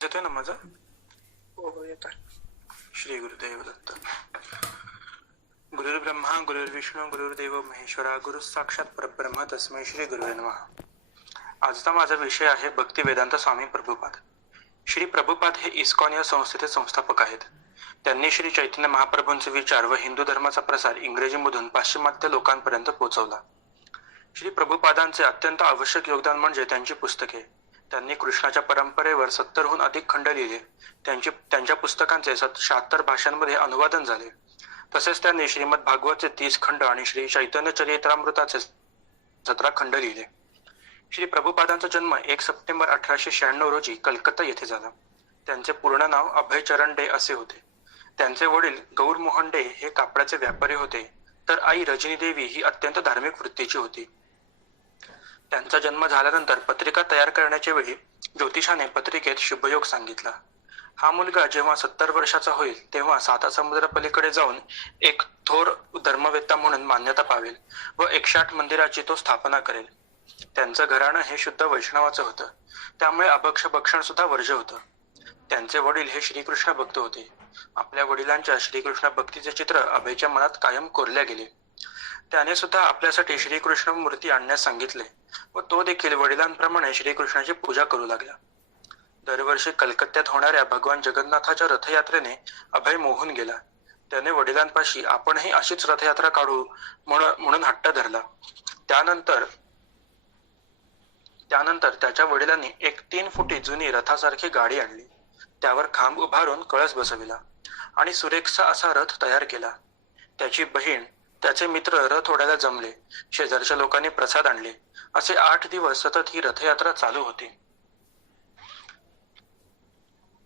येतोय ना माझा? हो येत आहे. श्री गुरुदेव दत्त. गुरुर्ब्रह्मा गुरुर्विष्णू गुरुर्देव महेश्वरा गुरु साक्षात परब्रह्म तस्मै श्री गुरुवे नमः. आजचा माझा विषय आहे भक्ती वेदांत स्वामी प्रभुपाद. श्री प्रभुपाद हे इस्कॉन या संस्थेचे संस्थापक आहेत. त्यांनी श्री चैतन्य महाप्रभूंचे विचार व हिंदू धर्माचा प्रसार इंग्रजीमधून पाश्चिमात्य लोकांपर्यंत पोहोचवला. श्री प्रभुपादांचे अत्यंत आवश्यक योगदान म्हणजे त्यांची पुस्तके. त्यांनी कृष्णाच्या परंपरेवर 70हून अधिक खंड लिहिले. त्यांच्या पुस्तकांचे 76 भाषांमध्ये अनुवादन झाले. तसेच त्यांनी श्रीमद भागवतचे 30 खंड आणि श्री चैतन्य चरितामृताचे 17 खंड लिहिले. श्री प्रभुपादांचा जन्म 1 सप्टेंबर 1896 रोजी कलकत्ता येथे झाला. त्यांचे पूर्ण नाव अभयचरण डे असे होते. त्यांचे वडील गौर मोहन डे हे कापडाचे व्यापारी होते, तर आई रजनी देवी ही अत्यंत धार्मिक वृत्तीची होती. त्यांचा जन्म झाल्यानंतर पत्रिका तयार करण्याच्या वेळी ज्योतिषाने पत्रिकेत शुभयोग सांगितला. हा मुलगा जेव्हा 70 वर्षाचा होईल तेव्हा 7 समुद्रापलीकडे जाऊन एक थोर धर्मवेत्ता म्हणून मान्यता पावेल व 108 मंदिराची तो स्थापना करेल. त्यांचं घराणं हे शुद्ध वैष्णवाचं होतं, त्यामुळे अभक्ष भक्षण सुद्धा वर्ज्य होतं. त्यांचे वडील हे श्रीकृष्ण भक्त होते. आपल्या वडिलांच्या श्रीकृष्ण भक्तीचे चित्र अभयच्या मनात कायम कोरल्या गेले. त्याने सुद्धा आपल्यासाठी श्रीकृष्ण मूर्ती आणण्यास सांगितले व तो देखील वडिलांप्रमाणे श्रीकृष्णाची पूजा करू लागला. दरवर्षी कलकत्त्यात होणाऱ्या भगवान जगन्नाथाच्या रथयात्रेने अभय मोहून गेला. त्याने वडिलांपाशी आपणही अशीच रथयात्रा काढू म्हणून हट्ट धरला. त्यानंतर त्याच्या वडिलांनी एक 3 फुटी जुनी रथासारखी गाडी आणली. त्यावर खांब उभारून कळस बसविला आणि सुरेखसा असा रथ तयार केला. त्याची बहीण, त्याचे मित्र रथ ओढायला जमले. शेजारच्या लोकांनी प्रसाद आणले. असे 8 दिवस सतत ही रथयात्रा चालू होती.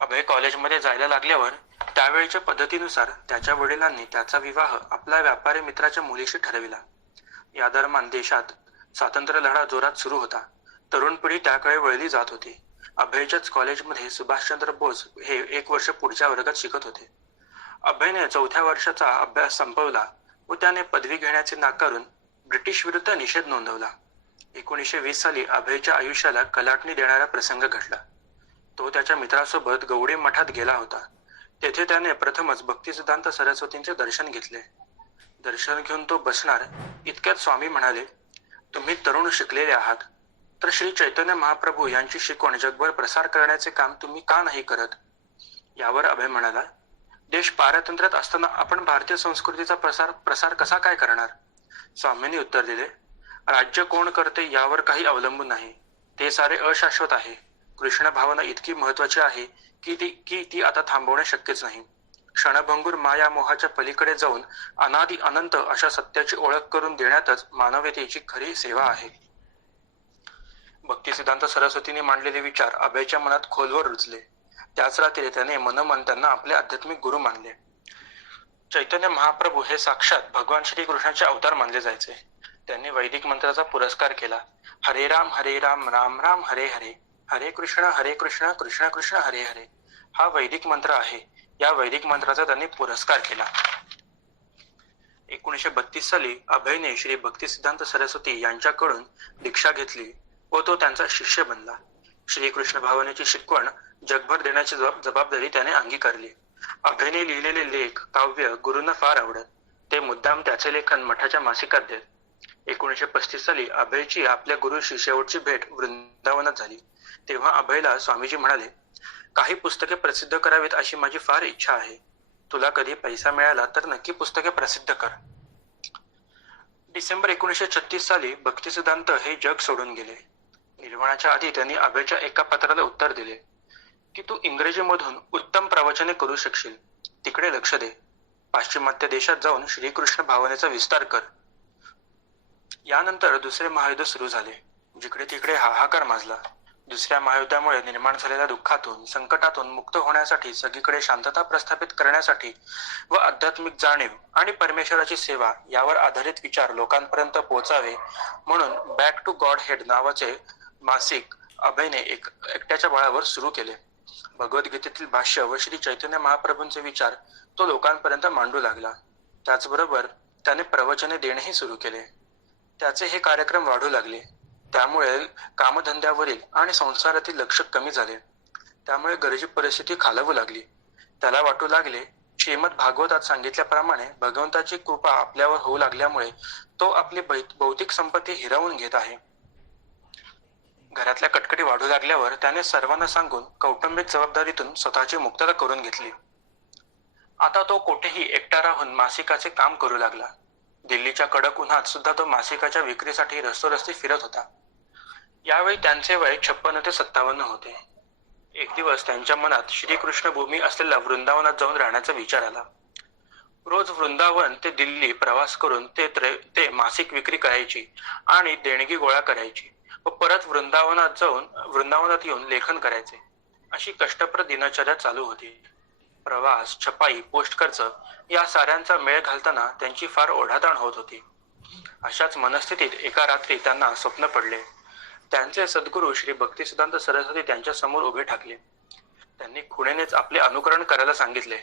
अभय कॉलेजमध्ये जायला लागल्यावर त्यावेळच्या पद्धतीनुसार त्याच्या वडिलांनी त्याचा विवाह आपल्या व्यापारी मित्राच्या मुलीशी ठरविला. या दरम्यान देशात स्वातंत्र्य लढा जोरात सुरू होता. तरुण पिढी त्याकडे वळली जात होती. अभयच्याच कॉलेजमध्ये सुभाषचंद्र बोस हे 1 वर्ष पुढच्या वर्गात शिकत होते. अभयने 4थ्या वर्षाचा अभ्यास संपवला व त्याने पदवी घेण्याचे नाकारून ब्रिटिश विरुद्ध निषेध नोंदवला. 1920 साली अभयच्या आयुष्याला कलाटणी देणारा प्रसंग घडला. तो त्याच्या मित्रासोबत गवडी मठात गेला होता. तेथे त्याने प्रथमच भक्तिसिद्धांत सरस्वतींचे दर्शन घेतले. दर्शन घेऊन तो बसणार इतक्यात स्वामी म्हणाले, तुम्ही तरुण शिकलेले आहात, तर श्री चैतन्य महाप्रभू यांची शिकवण जगभर प्रसार करण्याचे काम तुम्ही का नाही करत? यावर अभय म्हणाला, देश पारतंत्र्यात असताना आपण भारतीय संस्कृतीचा प्रसार कसा काय करणार? स्वामींनी उत्तर दिले, राज्य कोण करते यावर काही अवलंबून नाही. ते सारे अशाश्वत आहे. कृष्ण भावना इतकी महत्वाची आहे की ती आता थांबवणे शक्यच नाही. क्षणभंगूर माया मोहाच्या पलीकडे जाऊन अनादि अनंत अशा सत्याची ओळख करून देण्यातच मानवतेची खरी सेवा आहे. भक्तिसिद्धांत सरस्वतींनी मांडलेले विचार अभयच्या मनात खोलवर रुजले. त्याच रात्री त्याने मनोमन त्यांना आपले आध्यात्मिक गुरु मानले. चैतन्य महाप्रभू हे साक्षात भगवान श्रीकृष्णाचे अवतार मानले जायचे. त्यांनी वैदिक मंत्राचा पुरस्कार केला. हरे राम राम राम हरे हरे, हरे कृष्ण कृष्ण कृष्ण हरे हरे हा वैदिक मंत्र आहे. या वैदिक मंत्राचा त्यांनी पुरस्कार केला. 1932 साली अभयने श्री भक्तिसिद्धांत सरस्वती यांच्याकडून दीक्षा घेतली व तो त्यांचा शिष्य बनला. श्रीकृष्ण भावनेची शिकवण जगभर देण्याची जबाबदारी त्याने अंगीकारली. अभयने लिहिलेले लेख, काव्य गुरूंना फार आवडत. ते मुद्दाम त्याचे लेखन मठाच्या मासिकात देत. 1935 साली अभयची आपल्या गुरुशी शेवटची भेट वृंदावनात झाली. तेव्हा अभयला स्वामीजी म्हणाले, काही पुस्तके प्रसिद्ध करावीत अशी माझी फार इच्छा आहे. तुला कधी पैसा मिळाला तर नक्की पुस्तके प्रसिद्ध कर. डिसेंबर 1936 साली भक्तिसिद्धांत हे जग सोडून गेले. निर्वाणाच्या आधी त्यांनी अभयच्या एका पत्राला उत्तर दिले की तू इंग्रजीमधून उत्तम प्रवचने करू शकशील. तिकडे लक्ष दे. पाश्चिमात्य देशात जाऊन श्रीकृष्ण भावनेचा विस्तार कर. यानंतर दुसरे महायुद्ध सुरू झाले. जिकडे तिकडे हाहाकार माजला. दुसऱ्या महायुद्धामुळे निर्माण झालेल्या दुःखातून, संकटातून मुक्त होण्यासाठी, सगळीकडे शांतता प्रस्थापित करण्यासाठी व आध्यात्मिक जाणीव आणि परमेश्वराची सेवा यावर आधारित विचार लोकांपर्यंत पोहोचावे म्हणून बॅक टू गॉड हेड नावाचे मासिक अभयने एकट्याच्या बळावर सुरू केले. भगवद्गीतेतील भाष्य व श्री चैतन्य महाप्रभूंचे विचार तो लोकांपर्यंत मांडू लागला. त्याचबरोबर त्याने प्रवचने देणेही सुरू केले. त्याचे हे कार्यक्रम वाढू लागले. त्यामुळे कामधंद्यावरील आणि संसारातील लक्ष कमी झाले. त्यामुळे गरजी परिस्थिती खालावू लागली. त्याला वाटू लागले, श्रीमद भागवतात सांगितल्याप्रमाणे भगवंताची कृपा आपल्यावर होऊ लागल्यामुळे तो आपली भौतिक संपत्ती हिरावून घेत आहे. घरातल्या कटकटी वाढू लागल्यावर त्याने सर्वांना सांगून कौटुंबिक जबाबदारीतून स्वतःची मुक्तता करून घेतली. आता तो कुठेही एकटा राहून मासिकाचे काम करू लागला. दिल्लीच्या कडक उन्हात सुद्धा तो मासिकाच्या विक्रीसाठी रस्तोरस्ती फिरत होता. यावेळी त्यांचे वय 56 ते 57 होते. एक दिवस त्यांच्या मनात श्रीकृष्ण भूमी असलेल्या वृंदावनात जाऊन राहण्याचा विचार आला. रोज वृंदावन ते दिल्ली प्रवास करून ते मासिक विक्री करायची आणि देणगी गोळा करायची व परत वृंदावनात येऊन लेखन करायचे. अशी कष्टप्रद दिनचर्या चालू होती. प्रवास, छपाई, पोस्ट खर्च या साऱ्यांचा मेळ घालताना त्यांची फार ओढाताण होत होती. अशाच मनस्थितीत एका रात्री त्यांना स्वप्न पडले. त्यांचे सद्गुरू श्री भक्तिसिद्धांत सरस्वती त्यांच्या समोर उभे ठाकले. त्यांनी खुणेनेच आपले अनुकरण करायला सांगितले.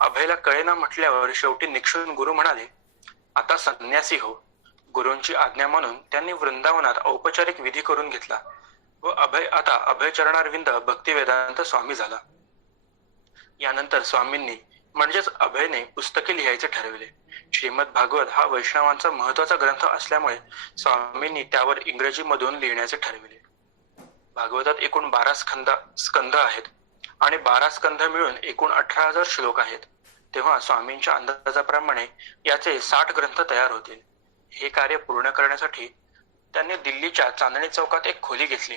अभयला कळेना म्हटल्यावर शेवटी निक्षून गुरु म्हणाले, आता संन्यासी हो. गुरूंची आज्ञा म्हणून त्यांनी वृंदावनात औपचारिक विधी करून घेतला व अभय आता अभयचरणारविंद भक्तिवेदांत स्वामी झाला. यानंतर स्वामींनी म्हणजेच अभयने पुस्तके लिहायचे ठरविले. श्रीमद भागवत हा वैष्णवांचा महत्वाचा ग्रंथ असल्यामुळे स्वामींनी त्यावर इंग्रजीमधून लिहिण्याचे ठरविले. भागवतात एकूण 12 स्कंध आहेत आणि 12 स्कंध मिळून एकूण 18,000 श्लोक आहेत. तेव्हा स्वामींच्या अंदाजाप्रमाणे याचे 60 ग्रंथ तयार होतील. हे कार्य पूर्ण करण्यासाठी त्यांनी दिल्लीच्या चांदणी चौकात एक खोली घेतली.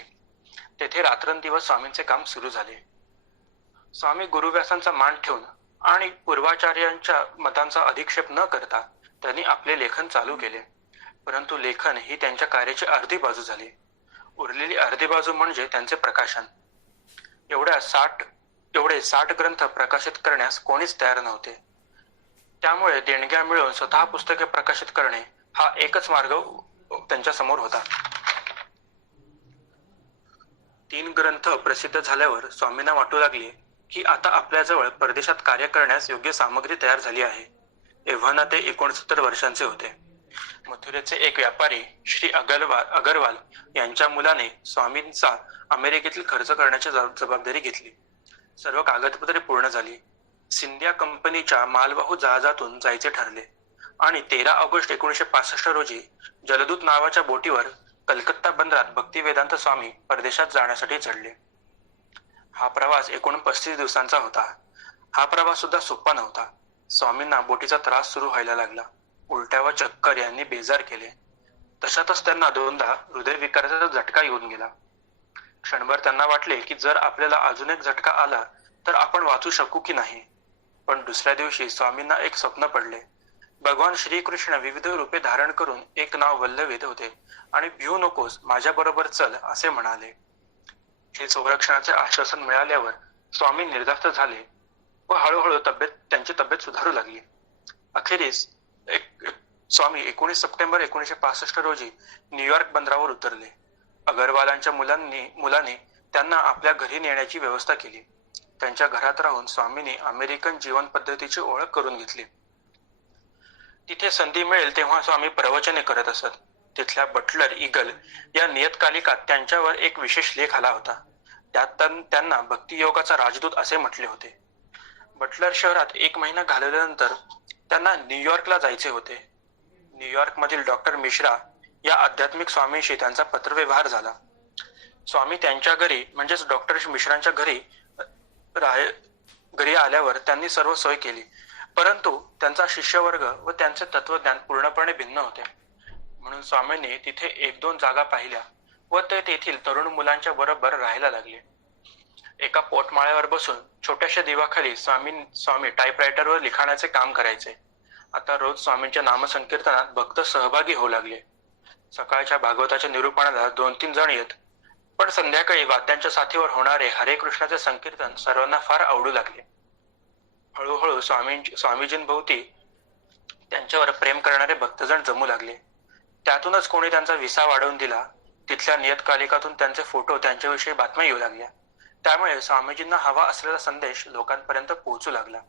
तेथे रात्रंदिवस स्वामींचे काम सुरू झाले. स्वामी गुरुव्यासांचा मान ठेवून आणि पूर्वाचार्यांच्या मतांचा अधिक्षेप न करता त्यांनी आपले लेखन चालू केले. परंतु लेखन ही त्यांच्या कार्याची अर्धी बाजू झाली. उरलेली अर्धी बाजू म्हणजे त्यांचे प्रकाशन. एवढे 60 ग्रंथ प्रकाशित करण्यास कोणीच तयार नव्हते. त्यामुळे देणग्या मिळवून स्वतः पुस्तके प्रकाशित करणे हा एकच मार्ग त्यांच्या समोर होता. 3 ग्रंथ प्रसिद्ध झाल्यावर स्वामींना वाटू लागले की आता आपल्याजवळ परदेशात कार्य करण्यास योग्य सामग्री तयार झाली आहे. एव्हाना ते 69 वर्षांचे होते. मथुरेचे एक व्यापारी श्री अगरवाल यांच्या मुलाने स्वामींचा अमेरिकेतील खर्च करण्याची जबाबदारी घेतली. सर्व कागदपत्रे पूर्ण झाली. सिंधिया कंपनीच्या मालवाहू जहाजातून जायचे ठरले आणि 13 ऑगस्ट 1965 रोजी जलदूत नावाच्या बोटीवर कलकत्ता बंदरात भक्तिवेदांत स्वामी परदेशात जाण्यासाठी चढले. हा प्रवास एकूण 35 दिवसांचा होता. हा प्रवास सुद्धा सोपा नव्हता. स्वामींना बोटीचा त्रास सुरू व्हायला लागला. उलट्या व चक्कर यांनी बेजार केले. तशातच त्यांना 2दा हृदयविकाराचा झटका येऊन गेला. क्षणभर त्यांना वाटले की जर आपल्याला अजून एक झटका आला तर आपण वाचू शकू की नाही. पण दुसऱ्या दिवशी स्वामींना एक स्वप्न पडले. भगवान श्रीकृष्ण विविध रूपे धारण करून एक नाव वल्लवीत होते आणि भिवू नकोस, माझ्या बरोबर चल असे म्हणाले. हे संरक्षणाचे आश्वासन मिळाल्यावर स्वामी निर्धास्त झाले व हळूहळू त्यांची तब्येत सुधारू लागली. अखेरीस स्वामी 19 सप्टेंबर 1965 रोजी न्यूयॉर्क बंदरावर उतरले. अगरवालांच्या मुलांनी त्यांना आपल्या घरी नेण्याची व्यवस्था केली. त्यांच्या घरात राहून स्वामींनी अमेरिकन जीवन पद्धतीची ओळख करून घेतली. तिथे संधी मिळेल तेव्हा स्वामी प्रवचने करत असत. तिथल्या बटलर ईगल या नियतकालिकात त्यांच्यावर एक विशेष लेख आला होता. त्यात त्यांना भक्तियोगाचा राजदूत असे म्हटले होते. बटलर शहरात 1 महिना घालवल्यानंतर त्यांना न्यूयॉर्कला जायचे होते. न्यूयॉर्कमधील डॉक्टर मिश्रा या आध्यात्मिक स्वामींशी त्यांचा पत्रव्यवहार झाला. स्वामी त्यांच्या घरी म्हणजेच डॉक्टर मिश्रांच्या घरी आल्यावर त्यांनी सर्व सोय केली. परंतु त्यांचा शिष्यवर्ग व त्यांचे तत्वज्ञान पूर्णपणे भिन्न होते. म्हणून स्वामींनी तिथे 1-2 जागा पाहिल्या व ते तेथील तरुण मुलांच्या बरोबर राहायला लागले. एका पोटमाळ्यावर बसून छोट्याशा दिवाखाली स्वामी टाईपरायटरवर लिखाणाचे काम करायचे. आता रोज स्वामींच्या नामसंकीर्तनात भक्त सहभागी होऊ लागले. सकाळच्या भागवताच्या निरूपणाला 2-3 जण येत, पण संध्याकाळी वाद्यांच्या साथीवर होणारे हरे कृष्णाचे संकीर्तन सर्वांना फार आवडू लागले. हळूहळू स्वामीजींभोवती त्यांच्यावर प्रेम करणारे भक्तजण जमू लागले. त्यातूनच कोणी त्यांचा विसा वाढवून दिला. तिथल्या नियतकालिकातून त्यांचे फोटो, त्यांच्याविषयी बातम्या येऊ लागल्या. त्यामुळे स्वामीजींना हवा असलेला संदेश लोकांपर्यंत पोहोचू लागला.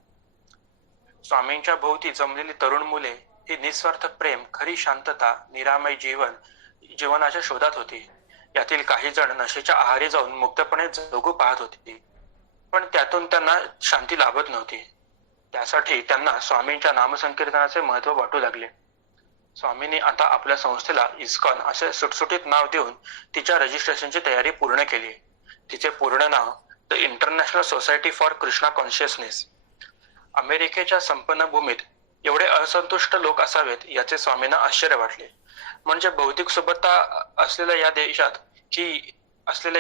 स्वामींच्या भोवती जमलेली तरुण मुले ही निस्वार्थ प्रेम, खरी शांतता, निरामय जीवनाच्या शोधात होती. यातील काही जण नशेच्या आहारी जाऊन मुक्तपणे जगू पाहत होती, पण त्यातून त्यांना शांती लाभत नव्हती. त्यासाठी त्यांना स्वामींच्या नामसंकीर्तनाचे महत्त्व वाटू लागले. स्वामींनी आता आपल्या संस्थेला इस्कॉन असे सुटसुटीत नाव देऊन तिच्या रजिस्ट्रेशनची तयारी पूर्ण केली. तिचे पूर्ण नाव the international society for Krishna consciousness. अमेरिकेच्या संपन्न भूमीत एवढे असंतुष्ट लोक असावेत याचे स्वामींना आश्चर्य वाटले. म्हणजे भौतिक सुबत्ता असलेल्या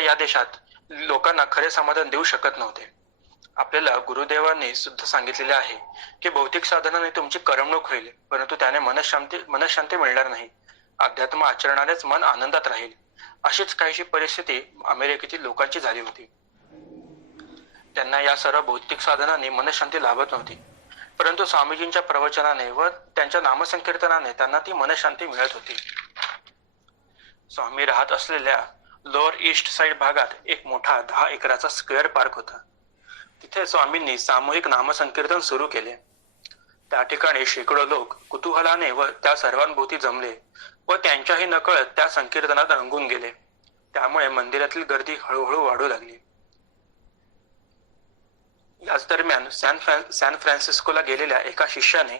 या देशात लोकांना खरे समाधान देऊ शकत नव्हते. आपल्याला गुरुदेवांनी सुद्धा सांगितलेले आहे की भौतिक साधनाने तुमची करमणूक होईल, परंतु त्याने मनशांती मिळणार नाही. अध्यात्म आचरणानेच मन आनंदात राहील. अशीच काहीशी परिस्थिती अमेरिकेतील लोकांची झाली होती. त्यांना या सर्व भौतिक साधनांनी मनशांती लाभत नव्हती, परंतु स्वामीजींच्या प्रवचनाने व त्यांच्या नामसंकीर्तनाने त्यांना ती मनशांती मिळत होती. स्वामी राहत असलेल्या लोअर ईस्ट साइड भागात एक मोठा 10 एकराचा स्क्वेअर पार्क होता. तिथे स्वामींनी सामूहिक नामसंकीर्तन सुरू केले. त्या ठिकाणी शेकडो लोक कुतूहलाने व त्या सर्वांभोवती जमले व त्यांच्याही नकळत त्या संकीर्तनात रंगून गेले. त्यामुळे मंदिरातील गर्दी हळूहळू वाढू लागली. याच दरम्यान सॅन फ्रान्सिस्कोला गेलेल्या एका शिष्याने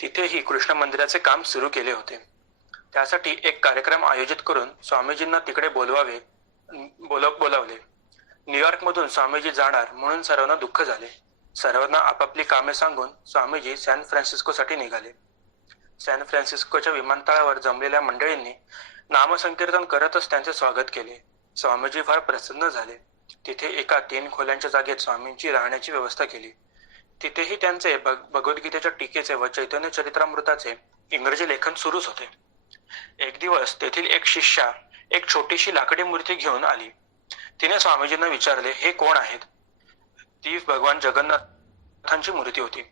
तिथेही कृष्ण मंदिराचे काम सुरू केले होते. त्यासाठी एक कार्यक्रम आयोजित करून स्वामीजींना तिकडे बोलावले. न्यूयॉर्कमधून स्वामीजी जाणार म्हणून सर्वांना दुःख झाले. सर्वांना आपापली कामे सांगून स्वामीजी सॅन फ्रान्सिस्कोसाठी निघाले. सॅन फ्रान्सिस्कोच्या विमानतळावर जमलेल्या मंडळींनी नामसंकीर्तन करतच त्यांचे स्वागत केले. स्वामीजी फार प्रसन्न झाले. तिथे एका 3 खोल्यांच्या जागेत स्वामींची राहण्याची व्यवस्था केली. तिथेही त्यांचे भगवद्गीतेच्या टीकेचे व चैतन्य चरित्रामृताचे इंग्रजी लेखन सुरूच होते. एक दिवस तेथील एक शिष्या एक छोटीशी लाकडी मूर्ती घेऊन आली. तिने स्वामीजींना विचारले, हे कोण आहेत? ती भगवान जगन्नाथांची मूर्ती होती.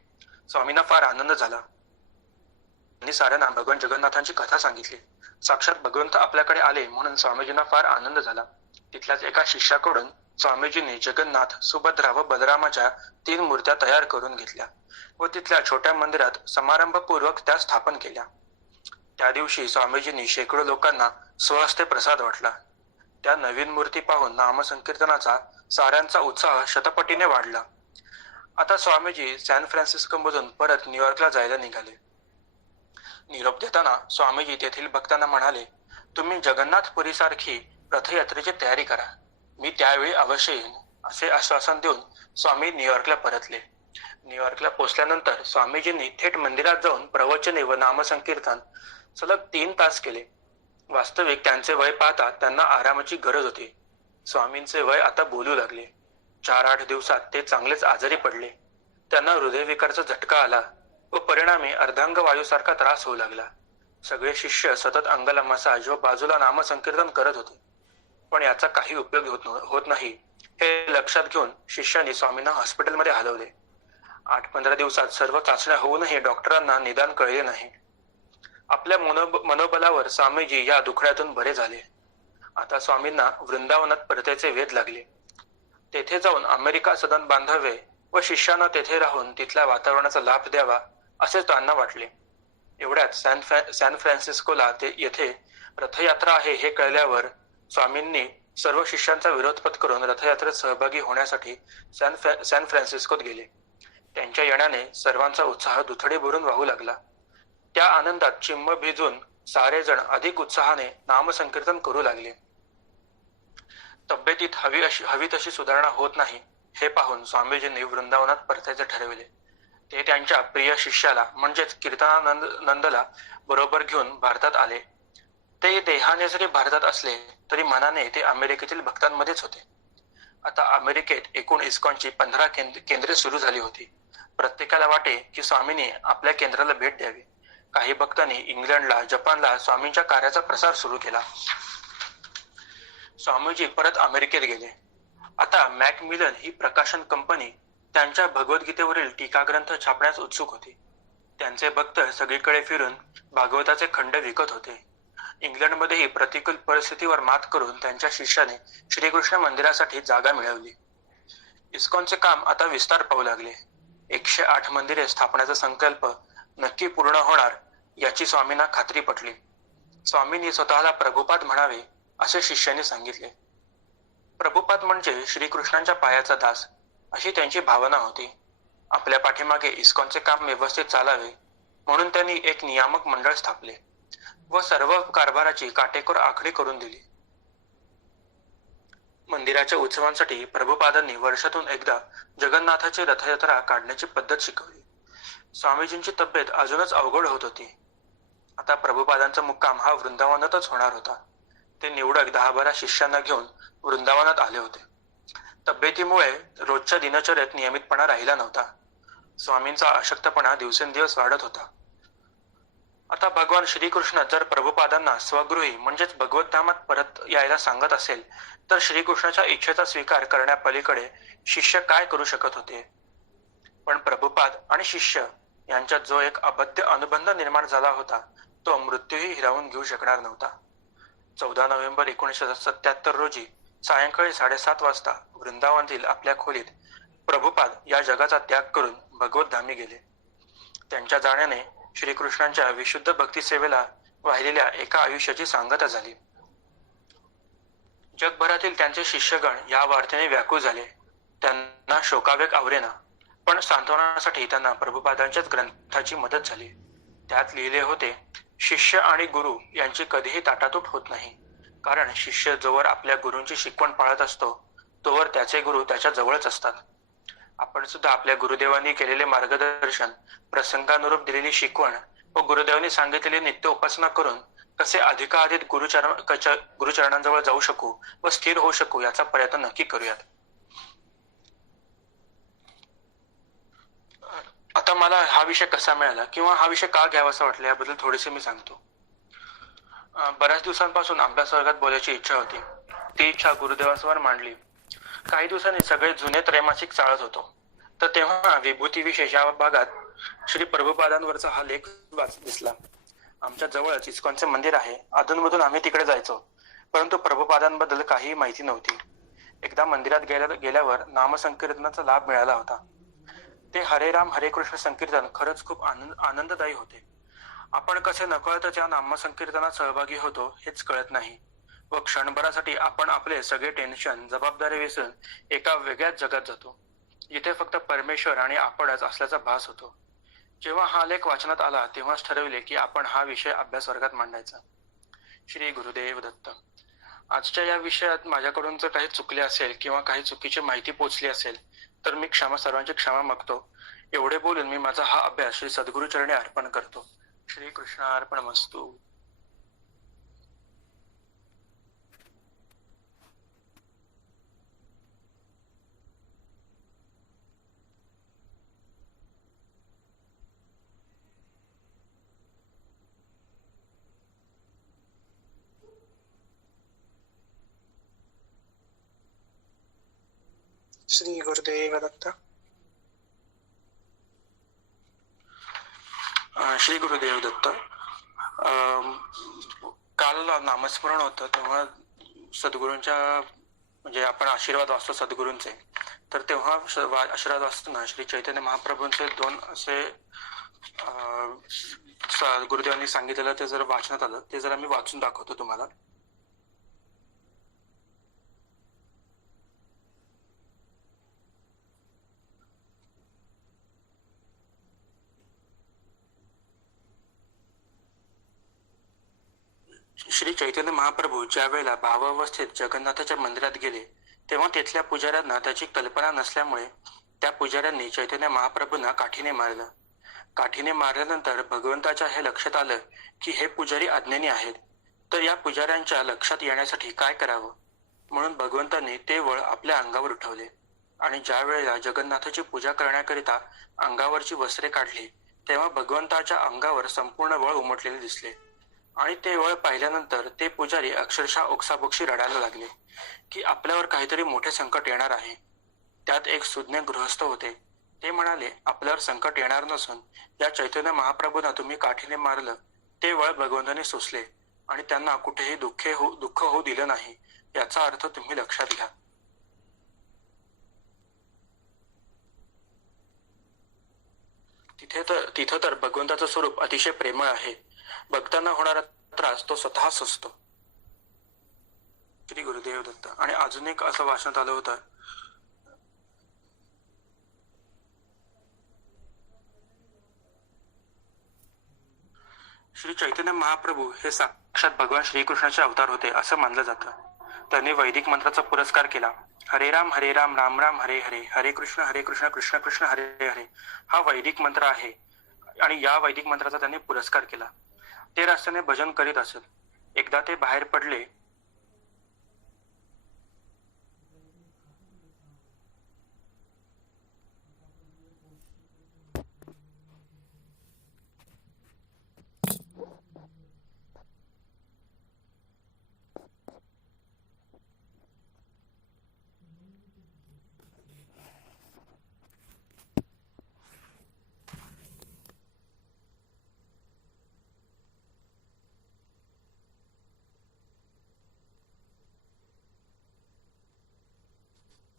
स्वामींना फार आनंद झाला. त्यांनी साऱ्यांना भगवान जगन्नाथांची कथा सांगितली. साक्षात भगवंत आपल्याकडे आले म्हणून स्वामीजींना फार आनंद झाला. तिथल्याच एका शिष्याकडून स्वामीजींनी जगन्नाथ, सुभद्रा व बलरामाच्या 3 मूर्त्या तयार करून घेतल्या व तिथल्या छोट्या मंदिरात समारंभपूर्वक त्या स्थापन केल्या. त्या दिवशी स्वामीजींनी शेकडो लोकांना स्वहस्ते प्रसाद वाटला. त्या नवीन मूर्ती पाहून नामसंकीर्तनाचा साऱ्यांचा उत्साह शतपटीने वाढला. आता स्वामीजी सॅन फ्रान्सिस्कोमधून परत न्यूयॉर्कला जायला निघाले. निरोप देताना स्वामीजी तेथील भक्तांना म्हणाले, तुम्ही जगन्नाथपुरीसारखी रथयात्रेची तयारी करा. मी त्यावेळी अवश्य येईन. असे आश्वासन देऊन स्वामी न्यूयॉर्कला परतले. न्यूयॉर्कला पोहोचल्यानंतर स्वामीजींनी थेट मंदिरात जाऊन प्रवचने व नामसंकीर्तन सलग 3 तास केले. वास्तविक त्यांचे वय पाहता त्यांना आरामाची गरज होती. स्वामींचे वय आता बोलू लागले. 4-8 दिवसात ते चांगलेच आजारी पडले. त्यांना हृदयविकारचा झटका आला व परिणामी अर्धांग वायूसारखा त्रास होऊ लागला. सगळे शिष्य सतत अंगाला मसाज व बाजूला नामसंकीर्तन करत होते, पण याचा काही उपयोग होत नाही हे लक्षात घेऊन शिष्यांनी स्वामींना हॉस्पिटलमध्ये हलवले. 8-15 दिवसात सर्व चाचण्या होऊनही डॉक्टरांना निदान कळले नाही. आपल्या मनोबलावर स्वामीजी या दुखण्यातून बरे झाले. आता स्वामींना वृंदावनात परतायचे वेध लागले. तेथे जाऊन अमेरिका सदन बांधावे व शिष्यांना तेथे राहून तिथल्या वातावरणाचा लाभ द्यावा असे त्यांना वाटले. एवढ्यात सॅन फ्रान्सिस्कोला येथे रथयात्रा आहे हे कळल्यावर स्वामींनी सर्व शिष्यांचा विरोध पत्करून रथयात्रेत सहभागी होण्यासाठी सॅन फ्रान्सिस्कोत गेले. त्यांच्या येण्याने सर्वांचा उत्साह दुथडी भरून वाहू लागला. त्या आनंदात चिम्म भिजून सारेजण अधिक उत्साहाने नामसंकीर्तन करू लागले. तब्येतीत हवी तशी सुधारणा होत नाही हे पाहून स्वामीजींनी वृंदावनात परतायचे ठरविले. ते त्यांच्या प्रिय शिष्याला म्हणजेच कीर्तनानंदला बरोबर घेऊन भारतात आले. ते देहाने जरी भारतात असले तरी मनाने ते अमेरिकेतील भक्तांमध्येच होते. आता अमेरिकेत एकूण इस्कॉनची 15 केंद्रे सुरू झाली होती. प्रत्येकाला वाटे की स्वामींनी आपल्या केंद्राला भेट द्यावी. काही भक्तांनी इंग्लंडला, जपानला स्वामींच्या कार्याचा प्रसार सुरू केला. स्वामीजी परत अमेरिकेत गेले. आता मॅकमिलन ही प्रकाशन कंपनी त्यांच्या भगवद्गीतेवरील टीकाग्रंथ छापण्यास उत्सुक होती. त्यांचे भक्त सगळीकडे फिरून भागवताचे खंड विकत होते. इंग्लंडमध्येही प्रतिकूल परिस्थितीवर मात करून त्यांच्या शिष्याने श्रीकृष्ण मंदिरासाठी जागा मिळवली. इस्कॉनचे काम आता विस्तार पाहू लागले. 108 मंदिरे स्थापण्याचा संकल्प नक्की पूर्ण होणार याची स्वामींना खात्री पटली. स्वामींनी स्वतःला प्रभुपाद म्हणावे असे शिष्यांनी सांगितले. प्रभुपाद म्हणजे श्रीकृष्णांच्या पायाचा दास. अशी त्यांची भावना होती. आपल्या पाठीमागे इस्कॉनचे काम व्यवस्थित चालावे म्हणून त्यांनी एक नियामक मंडळ स्थापले व सर्व कारभाराची काटेकोर आखणी करून दिली. मंदिराच्या उत्सवांसाठी प्रभुपादांनी वर्षातून एकदा जगन्नाथाची रथयात्रा काढण्याची पद्धत शिकवली. स्वामीजींची तब्येत अजूनच अवघड होत होती. आता प्रभुपादांचा मुक्काम हा वृंदावनातच होणार होता. ते निवडक 10-12 शिष्यांना घेऊन वृंदावनात आले होते. तब्येतीमुळे रोजच्या दिनचर्येत नियमितपणा राहिला नव्हता. स्वामींचा अशक्तपणा दिवसेंदिवस वाढत होता. आता भगवान श्रीकृष्ण जर प्रभुपादांना स्वगृही म्हणजेच भगवतधामात परत यायला सांगत असेल तर श्रीकृष्णाच्या इच्छेचा स्वीकार करण्यापलीकडे शिष्य काय करू शकत होते. पण प्रभुपाद आणि शिष्य यांच्यात जो एक अबद्ध अनुबंध निर्माण झाला होता तो मृत्यूही हिरावून घेऊ शकणार नव्हता. 14 नोव्हेंबर 1977 रोजी सायंकाळी 7:30 वाजता वृंदावनातील आपल्या खोलीत प्रभुपाद या जगाचा त्याग करून भगवतधामी गेले. त्यांच्या जाण्याने श्रीकृष्णांच्या विशुद्ध भक्तिसेवेला वाहिलेल्या एका आयुष्याची सांगता झाली. जगभरातील त्यांचे शिष्यगण या वार्तेने व्याकुळ झाले. त्यांना शोकावेग आवरेना, पण सांत्वनासाठी त्यांना प्रभुपादांच्याच ग्रंथाची मदत झाली. त्यात लिहिले होते, शिष्य आणि गुरु यांची कधीही ताटातूट होत नाही, कारण शिष्य जोवर आपल्या गुरूंची शिकवण पाळत असतो तोवर त्याचे गुरु त्याच्या जवळच असतात. आपण सुद्धा आपल्या गुरुदेवांनी केलेले मार्गदर्शन, प्रसंगानुरूप दिलेली शिकवण व गुरुदेवांनी सांगितलेली नित्य उपासना करून कसे अधिकाधिक गुरुचरणांजवळ जाऊ शकू व स्थिर होऊ शकू याचा प्रयत्न नक्की करूयात. आता मला हा विषय कसा मिळाला किंवा हा विषय का घ्यावासा वाटला याबद्दल थोडेसे मी सांगतो. बऱ्याच दिवसांपासून अभ्यास वर्गात बोलायची इच्छा होती. ती इच्छा गुरुदेवांसमोर मांडली. काही दिवसांनी सगळे जुने त्रैमासिक चाळत होतो तर तेव्हा विभूती विशेष या भागात श्री प्रभुपादांवरचा हा लेख दिसला. आमच्या जवळच इस्कॉनचे मंदिर आहे. अधूनमधून आम्ही तिकडे जायचो, परंतु प्रभुपादांबद्दल काहीही माहिती नव्हती. एकदा मंदिरात गेल्यावर नामसंकीर्तनाचा लाभ मिळाला होता. ते हरे राम हरे कृष्ण संकीर्तन खरंच खूप आनंददायी होते. आपण कसे नकळत त्या नामसंकीर्तनात सहभागी होतो हेच कळत नाही व क्षणभरासाठी आपण आपले सगळे टेन्शन, जबाबदारी विसरून एका वेगळ्याच जगात जातो, जिथे फक्त परमेश्वर आणि आपणच असल्याचा भास होतो. जेव्हा हा लेख वाचनात आला तेव्हाच ठरविले की आपण हा विषय अभ्यास वर्गात मांडायचा. श्री गुरुदेव दत्त. आजच्या या विषयात माझ्याकडून जर काही चुकले असेल किंवा काही चुकीची माहिती पोचली असेल तर मी सर्वांची क्षमा मागतो. एवढे बोलून मी माझा हा अभ्यास श्री सद्गुरु चरणी अर्पण करतो. श्री कृष्णार्पणमस्तु. श्री गुरुदेव दत्त. श्री गुरुदेव दत्त. काल नामस्मरण होतं तेव्हा सद्गुरूंच्या म्हणजे आपण आशीर्वाद वाचतो सद्गुरूंचे, तर तेव्हा आशीर्वाद वाचताना श्री चैतन्य महाप्रभूंचे 2 असे गुरुदेवांनी सांगितलेलं ते जर वाचनात आलं ते जरा मी वाचून दाखवतो तुम्हाला. श्री चैतन्य महाप्रभू ज्या वेळेला भावावस्थेत जगन्नाथाच्या मंदिरात गेले तेव्हा तिथल्या पुजाऱ्यांना त्याची कल्पना नसल्यामुळे त्या पुजाऱ्यांनी चैतन्य महाप्रभूंना काठीने मारलं. काठीने मारल्यानंतर भगवंताच्या हे लक्षात आलं की हे पुजारी अज्ञानी आहेत, तर या पुजाऱ्यांच्या लक्षात येण्यासाठी काय करावं, म्हणून भगवंतांनी ते वळ आपल्या अंगावर उठवले आणि ज्या वेळेला जगन्नाथाची पूजा करण्याकरिता अंगावरची वस्त्रे काढली तेव्हा भगवंताच्या अंगावर संपूर्ण वळ उमटलेले दिसले आणि ते वळ पाहिल्यानंतर ते पुजारी अक्षरशः ओक्साबोक्षी रडायला लागले की आपल्यावर काहीतरी मोठे संकट येणार आहे. त्यात एक सुज्ञ गृहस्थ होते. ते म्हणाले, आपल्यावर संकट येणार नसून या चैतन्य महाप्रभूंना तुम्ही काठीने मारलं ते वळ भगवंताने सोसले आणि त्यांना कुठेही दुःख होऊ दिलं नाही, याचा अर्थ तुम्ही लक्षात घ्या. तिथं तर भगवंताचं स्वरूप अतिशय प्रेमळ आहे. भक्तांना होणारा त्रास तो स्वतःच असतो. श्री गुरुदेव दत्त. आणि अजून एक असं वाचनात आलं होतं, श्री चैतन्य महाप्रभू हे साक्षात भगवान श्रीकृष्णाचे अवतार होते असं मानलं जातं. त्यांनी वैदिक मंत्राचा पुरस्कार केला. हरे राम राम राम हरे हरे, हरे कृष्ण कृष्ण कृष्ण हरे हरे हा वैदिक मंत्र आहे आणि या वैदिक मंत्राचा त्यांनी पुरस्कार केला. ते रस्त्याने भजन करीत असत. एकदा ते बाहेर पडले.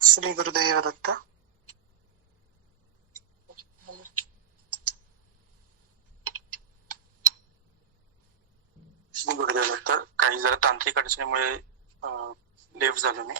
श्री गुरुदेव दत्त. श्री गुरुदेव दत्त. काही जरा तांत्रिक अडचणीमुळे लेफ्ट झालो मी.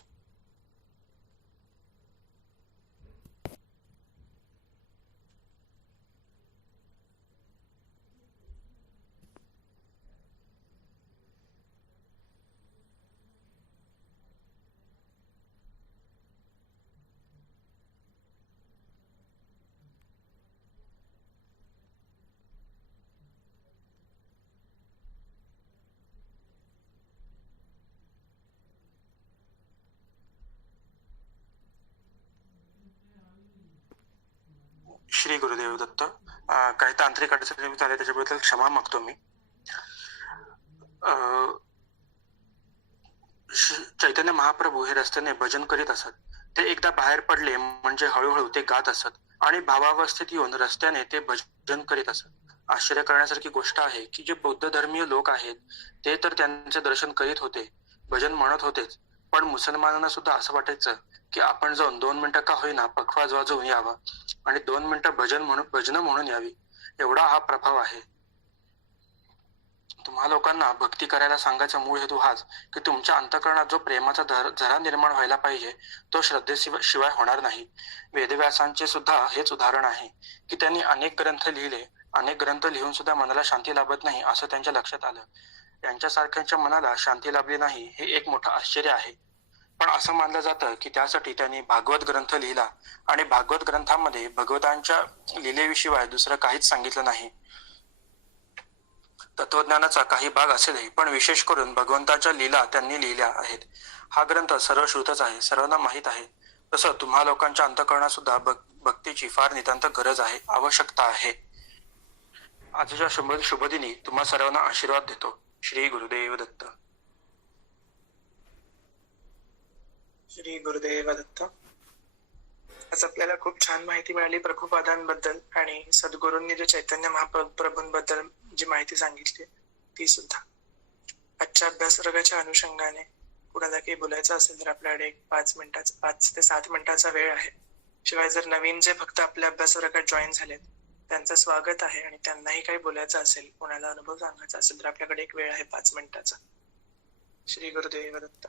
श्री गुरुदेव दत्त. काही तांत्रिक अडचणी झाल्या त्याच्याबद्दल क्षमा मागतो मी. चैतन्य महाप्रभू हे रस्त्याने भजन करीत असत. ते एकदा बाहेर पडले म्हणजे हळूहळू ते गात असत आणि भावावस्थेत येऊन रस्त्याने ते भजन करीत असत. आश्चर्य करण्यासारखी गोष्ट आहे की जे बौद्ध धर्मीय लोक आहेत ते तर त्यांचे दर्शन करीत होते, भजन म्हणत होतेच, पण मुसलमानांना सुद्धा असं वाटायचं की आपण जाऊन 2 मिनिटं का होईना पखवाज वाजवून यावा आणि 2 मिनिटं भजन म्हणून यावी. एवढा हा प्रभाव आहे. तुम्हा लोकांना भक्ती करायला सांगायचा मूळ हेतू हाच की तुमच्या अंतःकरणात जो प्रेमाचा झरा निर्माण व्हायला पाहिजे तो श्रद्धेशिवाय होणार नाही. वेदव्यासांचे सुद्धा हेच उदाहरण आहे की त्यांनी अनेक ग्रंथ लिहिले. अनेक ग्रंथ लिहून सुद्धा मनाला शांती लाभत नाही असं त्यांच्या लक्षात आलं. यांच्यासारख्यांच्या मनाला शांती लाभली नाही हे एक मोठं आश्चर्य आहे. पण असं मानलं जातं की त्यासाठी त्यांनी भागवत ग्रंथ लिहिला आणि भागवत ग्रंथामध्ये भगवतांच्या लीलेविषयी दुसरं काहीच सांगितलं नाही. तत्वज्ञानाचा काही भाग असेलही, पण विशेष करून भगवंताच्या लीला त्यांनी लिहिल्या आहेत. हा ग्रंथ सर्वश्रुतच आहे, सर्वांना माहीत आहे. तसं तुम्हा लोकांच्या अंतःकरणात सुद्धा भक्तीची फार नितांत गरज आहे, आवश्यकता आहे. आजच्या शुभदिनी तुम्हा सर्वांना आशीर्वाद देतो. श्री गुरुदेव दत्त. श्री गुरुदेव दत्त. आज आपल्याला खूप छान माहिती मिळाली प्रभुपादांबद्दल आणि सद्गुरूंनी जे चैतन्य महाप्रभूंबद्दल जी माहिती सांगितली ती सुद्धा. आजच्या अभ्यास वर्गाच्या अनुषंगाने कुणाला काही बोलायचं असेल तर आपल्याकडे 5 ते 7 मिनिटाचा वेळ आहे. शिवाय जर नवीन जे फक्त आपल्या अभ्यास वर्गात जॉईन झालेत त्यांचं स्वागत आहे आणि त्यांनाही काही बोलायचं असेल, कोणाला अनुभव सांगायचा असेल तर आपल्याकडे एक वेळ आहे 5 मिनिटाचा. श्री गुरुदेव दत्त.